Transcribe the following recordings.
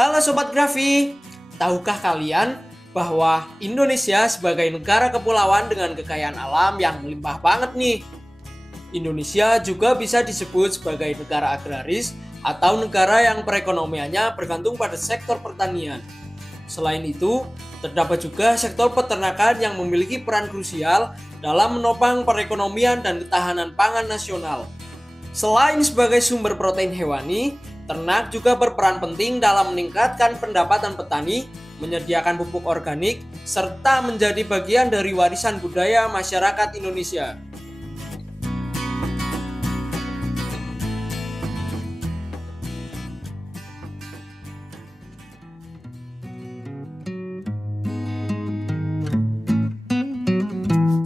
Halo Sobat Grafi, tahukah kalian bahwa Indonesia sebagai negara kepulauan dengan kekayaan alam yang melimpah banget nih. Indonesia juga bisa disebut sebagai negara agraris atau negara yang perekonomiannya bergantung pada sektor pertanian. Selain itu, terdapat juga sektor peternakan yang memiliki peran krusial dalam menopang perekonomian dan ketahanan pangan nasional. Selain sebagai sumber protein hewani, ternak juga berperan penting dalam meningkatkan pendapatan petani, menyediakan pupuk organik, serta menjadi bagian dari warisan budaya masyarakat Indonesia.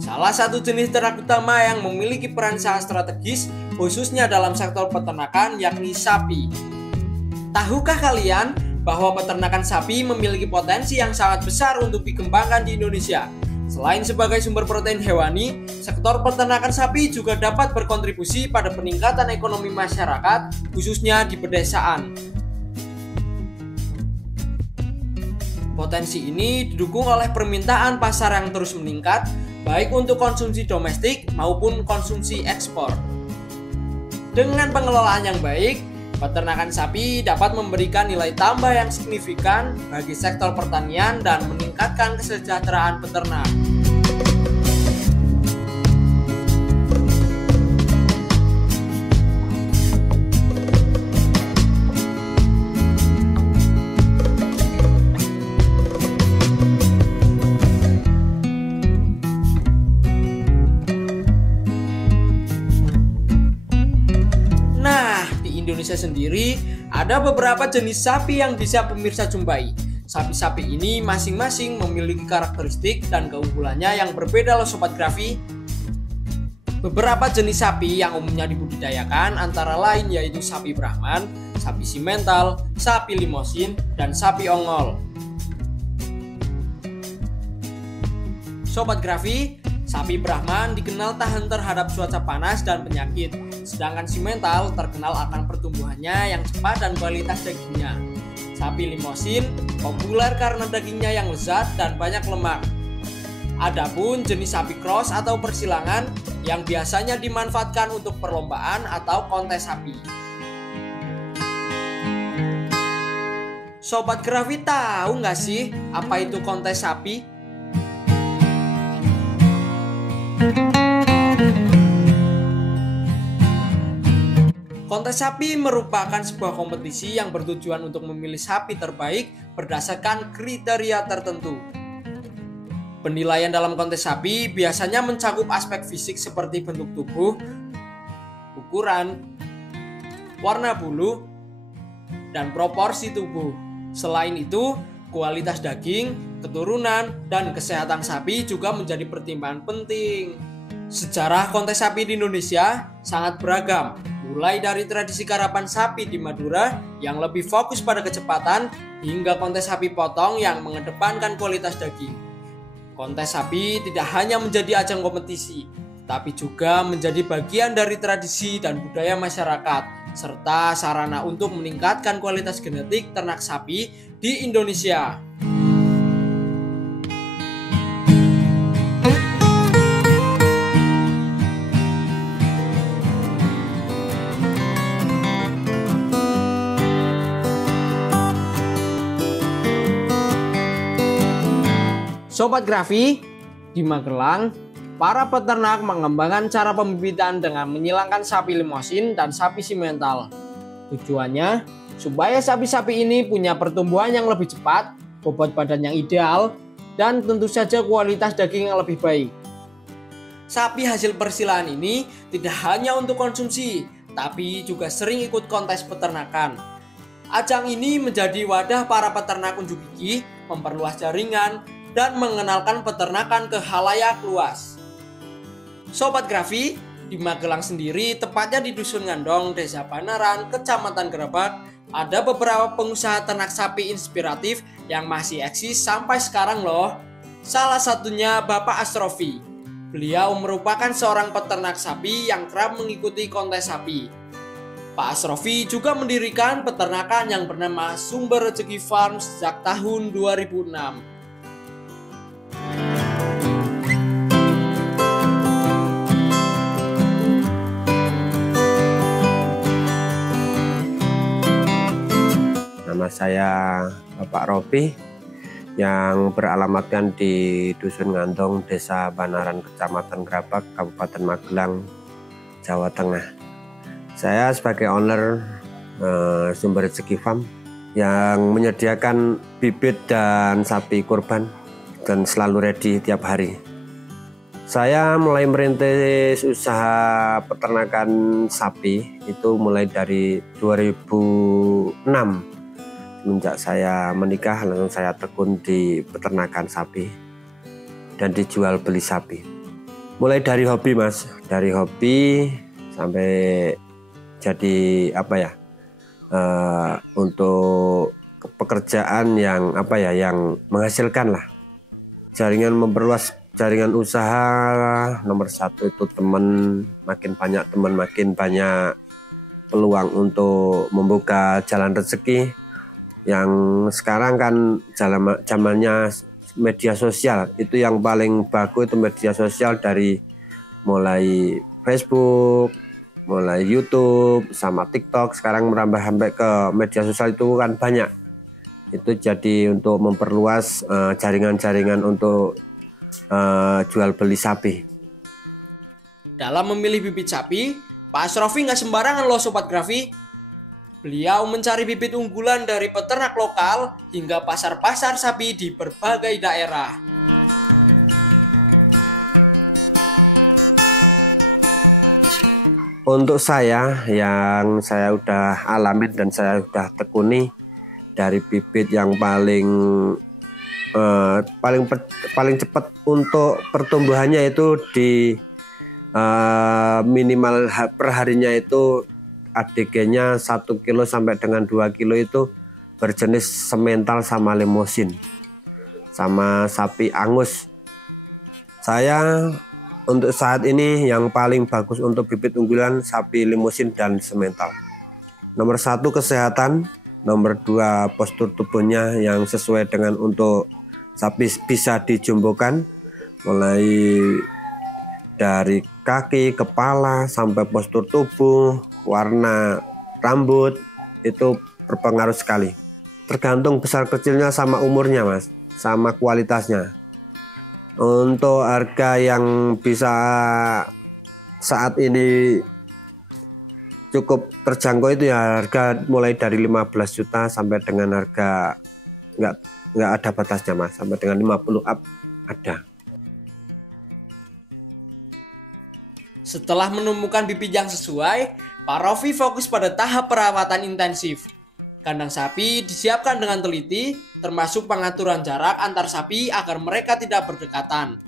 Salah satu jenis ternak utama yang memiliki peran sangat strategis khususnya dalam sektor peternakan yakni sapi. Tahukah kalian bahwa peternakan sapi memiliki potensi yang sangat besar untuk dikembangkan di Indonesia? Selain sebagai sumber protein hewani, sektor peternakan sapi juga dapat berkontribusi pada peningkatan ekonomi masyarakat khususnya di pedesaan. Potensi ini didukung oleh permintaan pasar yang terus meningkat, baik untuk konsumsi domestik maupun konsumsi ekspor. Dengan pengelolaan yang baik, peternakan sapi dapat memberikan nilai tambah yang signifikan bagi sektor pertanian dan meningkatkan kesejahteraan peternak. Indonesia sendiri ada beberapa jenis sapi yang bisa pemirsa jumpai. Sapi-sapi ini masing-masing memiliki karakteristik dan keunggulannya yang berbeda loh Sobat Grafi. Beberapa jenis sapi yang umumnya dibudidayakan antara lain yaitu sapi Brahman, sapi simental, sapi limosin, dan sapi ongol. Sobat Grafi, sapi Brahman dikenal tahan terhadap cuaca panas dan penyakit, sedangkan simental terkenal akan pertumbuhannya yang cepat dan kualitas dagingnya. Sapi limosin populer karena dagingnya yang lezat dan banyak lemak. Adapun jenis sapi cross atau persilangan yang biasanya dimanfaatkan untuk perlombaan atau kontes sapi. Sobat Grafi tahu nggak sih apa itu kontes sapi? Kontes sapi merupakan sebuah kompetisi yang bertujuan untuk memilih sapi terbaik berdasarkan kriteria tertentu. Penilaian dalam kontes sapi biasanya mencakup aspek fisik seperti bentuk tubuh, ukuran, warna bulu, dan proporsi tubuh. Selain itu, kualitas daging, keturunan, dan kesehatan sapi juga menjadi pertimbangan penting. Sejarah kontes sapi di Indonesia sangat beragam, mulai dari tradisi karapan sapi di Madura yang lebih fokus pada kecepatan hingga kontes sapi potong yang mengedepankan kualitas daging. Kontes sapi tidak hanya menjadi ajang kompetisi, tapi juga menjadi bagian dari tradisi dan budaya masyarakat, serta sarana untuk meningkatkan kualitas genetik ternak sapi di Indonesia. Sobat Grafi, di Magelang, para peternak mengembangkan cara pembibitan dengan menyilangkan sapi limosin dan sapi simental. Tujuannya, supaya sapi-sapi ini punya pertumbuhan yang lebih cepat, bobot badan yang ideal, dan tentu saja kualitas daging yang lebih baik. Sapi hasil persilangan ini tidak hanya untuk konsumsi, tapi juga sering ikut kontes peternakan. Ajang ini menjadi wadah para peternak unjuk gigi, memperluas jaringan, dan mengenalkan peternakan ke khalayak luas. Sobat Grafi, di Magelang sendiri, tepatnya di Dusun Ngandong, Desa Banaran, Kecamatan Gerebek, ada beberapa pengusaha ternak sapi inspiratif yang masih eksis sampai sekarang loh. Salah satunya Bapak Asrofi. Beliau merupakan seorang peternak sapi yang kerap mengikuti kontes sapi. Pak Asrofi juga mendirikan peternakan yang bernama Sumber Rezeki Farm sejak tahun 2006. Nama saya Bapak Robi yang beralamatkan di Dusun Ngantong, Desa Banaran, Kecamatan Grabak, Kabupaten Magelang, Jawa Tengah. Saya sebagai owner Sumber Rezeki Farm yang menyediakan bibit dan sapi kurban dan selalu ready tiap hari. Saya mulai merintis usaha peternakan sapi itu mulai dari 2006. Semenjak saya menikah langsung saya tekun di peternakan sapi dan dijual beli sapi. Mulai dari hobi mas, dari hobi sampai jadi untuk pekerjaan yang yang menghasilkan lah. Jaringan memperluas jaringan usaha nomor satu itu teman, makin banyak peluang untuk membuka jalan rezeki. Yang sekarang kan zamannya media sosial, itu yang paling bagus itu media sosial, dari mulai Facebook, mulai YouTube sama TikTok, sekarang merambah sampai ke media sosial itu kan banyak. Itu jadi untuk memperluas jaringan-jaringan untuk jual beli sapi. Dalam memilih bibit sapi, Pak Asrofi nggak sembarangan loh Sobat Grafi. Beliau mencari bibit unggulan dari peternak lokal hingga pasar-pasar sapi di berbagai daerah. Untuk saya yang saya udah alamin dan saya udah tekuni, dari bibit yang paling cepat untuk pertumbuhannya itu di minimal per harinya itu ADG-nya 1 kilo sampai dengan 2 kilo itu berjenis semental sama limosin sama sapi angus. Saya untuk saat ini yang paling bagus untuk bibit unggulan sapi limosin dan semental. Nomor 1 kesehatan, nomor 2 postur tubuhnya yang sesuai dengan untuk sapi bisa dijumbokan, mulai dari kaki, kepala sampai postur tubuh, warna rambut itu berpengaruh sekali. Tergantung besar kecilnya sama umurnya mas, sama kualitasnya. Untuk harga yang bisa saat ini cukup terjangkau itu ya harga mulai dari 15 juta sampai dengan harga nggak ada batasnya mas, sampai dengan 50 up ada. Setelah menemukan bibit yang sesuai, Pak Rofi fokus pada tahap perawatan intensif. Kandang sapi disiapkan dengan teliti, termasuk pengaturan jarak antar sapi agar mereka tidak berdekatan.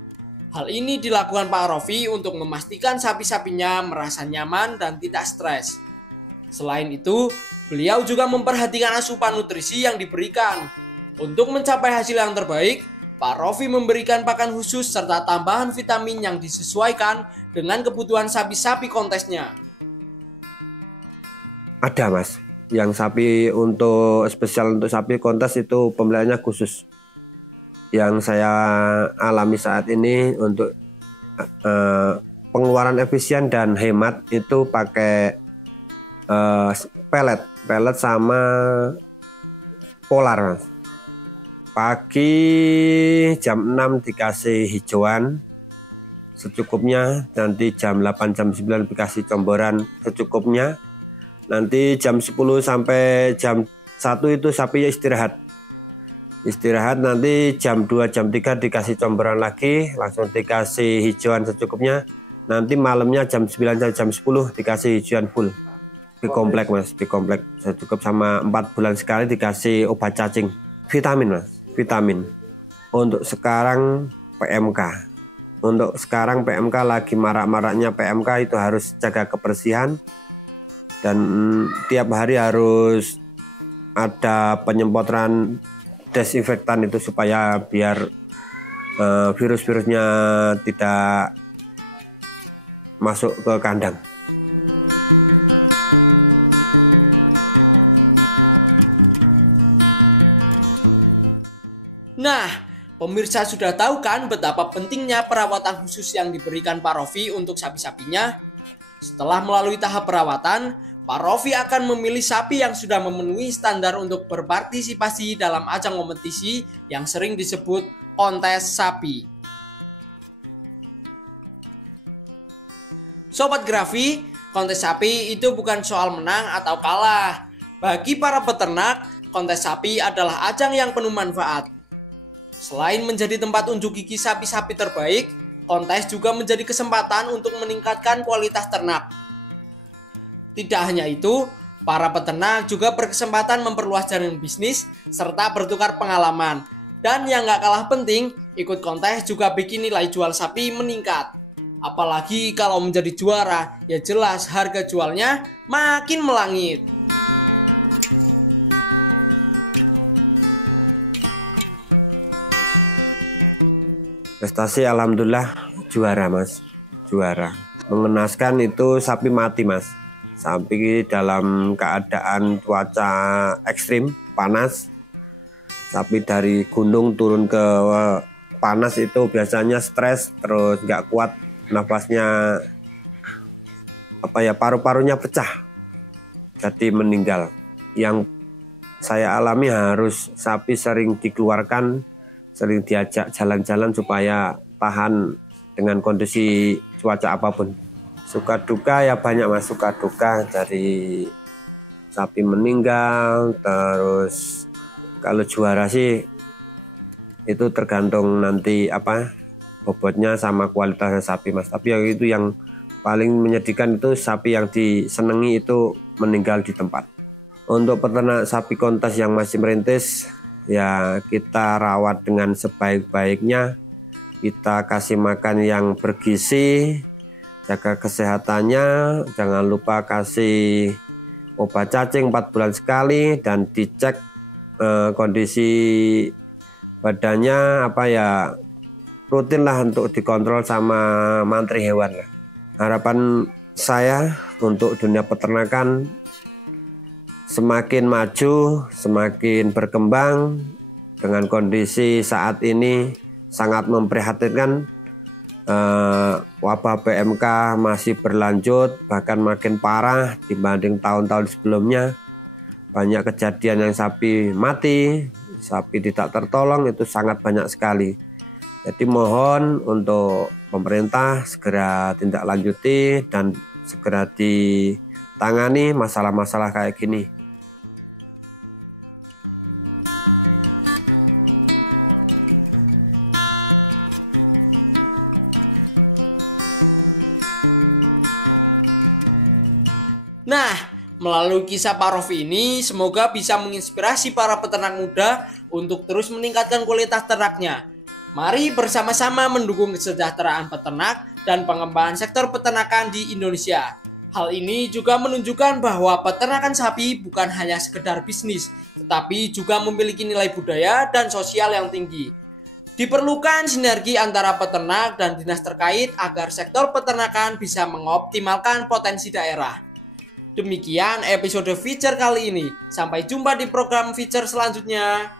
Hal ini dilakukan Pak Rofi untuk memastikan sapi-sapinya merasa nyaman dan tidak stres. Selain itu, beliau juga memperhatikan asupan nutrisi yang diberikan. Untuk mencapai hasil yang terbaik, Pak Rofi memberikan pakan khusus serta tambahan vitamin yang disesuaikan dengan kebutuhan sapi-sapi kontesnya. Ada mas, yang sapi untuk spesial untuk sapi kontes itu pemeliharannya khusus. Yang saya alami saat ini untuk pengeluaran efisien dan hemat itu pakai pelet sama polar mas. Pagi jam 6 dikasih hijauan secukupnya, nanti jam 8 jam 9 dikasih comboran secukupnya, nanti jam 10 sampai jam 1 itu sapinya istirahat, nanti jam 2 jam 3 dikasih comboran lagi, langsung dikasih hijauan secukupnya, nanti malamnya jam 9 jam 10 dikasih hijauan full. Bikomplek mas, bikomplek cukup, sama 4 bulan sekali dikasih obat cacing, vitamin mas, vitamin. Untuk sekarang PMK, lagi marak-maraknya PMK, itu harus jaga kebersihan dan tiap hari harus ada penyemprotan desinfektan itu supaya biar virus-virusnya tidak masuk ke kandang. Nah, pemirsa sudah tahu kan betapa pentingnya perawatan khusus yang diberikan Pak Rofi untuk sapi-sapinya? Setelah melalui tahap perawatan, Pak Rofi akan memilih sapi yang sudah memenuhi standar untuk berpartisipasi dalam ajang kompetisi yang sering disebut kontes sapi. Sobat Grafi, kontes sapi itu bukan soal menang atau kalah. Bagi para peternak, kontes sapi adalah ajang yang penuh manfaat. Selain menjadi tempat unjuk gigi sapi-sapi terbaik, kontes juga menjadi kesempatan untuk meningkatkan kualitas ternak. Tidak hanya itu, para peternak juga berkesempatan memperluas jaringan bisnis serta bertukar pengalaman. Dan yang gak kalah penting, ikut kontes juga bikin nilai jual sapi meningkat. Apalagi kalau menjadi juara, ya jelas harga jualnya makin melangit. Prestasi alhamdulillah juara mas, juara. Mengenaskan itu sapi mati mas. Sapi dalam keadaan cuaca ekstrim, panas. Sapi dari gunung turun ke panas itu biasanya stres, terus nggak kuat nafasnya, paru-parunya pecah, jadi meninggal. Yang saya alami harus sapi sering dikeluarkan, sering diajak jalan-jalan supaya tahan dengan kondisi cuaca apapun. Suka duka ya banyak mas, suka duka dari sapi meninggal. Terus kalau juara sih itu tergantung nanti bobotnya sama kualitasnya sapi mas. Tapi yang itu yang paling menyedihkan itu sapi yang disenangi itu meninggal di tempat. Untuk peternak sapi kontes yang masih merintis, ya kita rawat dengan sebaik-baiknya, kita kasih makan yang bergizi, jaga kesehatannya, jangan lupa kasih obat cacing 4 bulan sekali dan dicek kondisi badannya rutin lah untuk dikontrol sama mantri hewan lah. Harapan saya untuk dunia peternakan semakin maju, semakin berkembang. Dengan kondisi saat ini sangat memprihatinkan, wabah PMK masih berlanjut, bahkan makin parah dibanding tahun-tahun sebelumnya. Banyak kejadian yang sapi mati, sapi tidak tertolong, itu sangat banyak sekali. Jadi mohon untuk pemerintah segera tindak lanjuti dan segera ditangani masalah-masalah kayak gini. Nah, melalui kisah Pak Rofi ini, semoga bisa menginspirasi para peternak muda untuk terus meningkatkan kualitas ternaknya. Mari bersama-sama mendukung kesejahteraan peternak dan pengembangan sektor peternakan di Indonesia. Hal ini juga menunjukkan bahwa peternakan sapi bukan hanya sekedar bisnis, tetapi juga memiliki nilai budaya dan sosial yang tinggi. Diperlukan sinergi antara peternak dan dinas terkait agar sektor peternakan bisa mengoptimalkan potensi daerah. Demikian episode feature kali ini. Sampai jumpa di program feature selanjutnya.